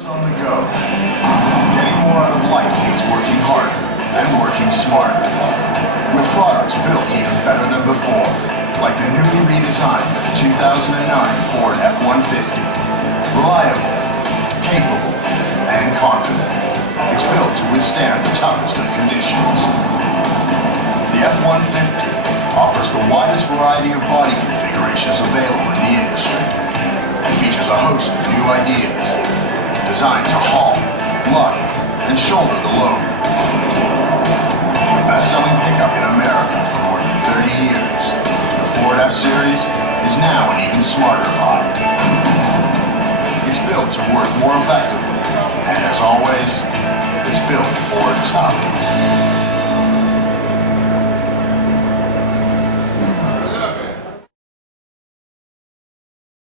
On the go. Getting more out of life means working harder and working smarter. With products built even better than before, like the newly redesigned 2009 Ford F-150. Reliable, capable, and confident. It's built to withstand the toughest of conditions. The F-150 offers the widest variety of body configurations available in the industry and features a host of new ideas designed to haul, lug, and shoulder the load. The best-selling pickup in America for more than 30 years, the Ford F-Series is now an even smarter buy. It's built to work more effectively, and as always, it's built for tough.